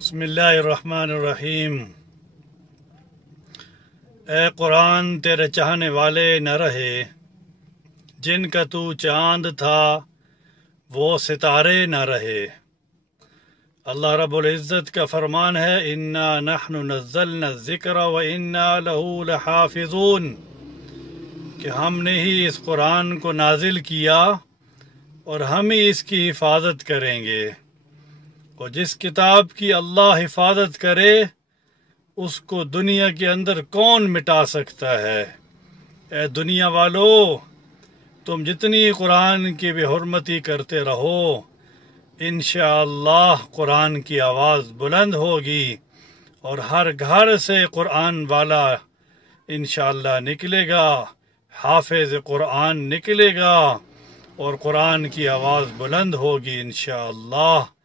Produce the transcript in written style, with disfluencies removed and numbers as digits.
बिस्मिल्लाहिर्रहमानिर्रहीम। ए कुरान तेरे चाहने वाले न रहे, जिनका तू चांद था वो सितारे न रहे। अल्लाह रब्बुल इज़्ज़त का फरमान है, इन्ना नहनु नज़्ज़लना ज़िक्र व इन्ना लहू लहाफ़िज़ून, कि हमने ही इस कुरान को नाजिल किया और हम ही इसकी हिफाजत करेंगे। और जिस किताब की अल्लाह हिफाजत करे उसको दुनिया के अंदर कौन मिटा सकता है। ए दुनिया वालों, तुम जितनी कुरान की बेहुरमती करते रहो, इंशाअल्लाह कुरान की आवाज़ बुलंद होगी और हर घर से कुरान वाला इंशाअल्लाह निकलेगा, हाफिज़ कुरान निकलेगा और कुरान की आवाज़ बुलंद होगी इंशाअल्लाह।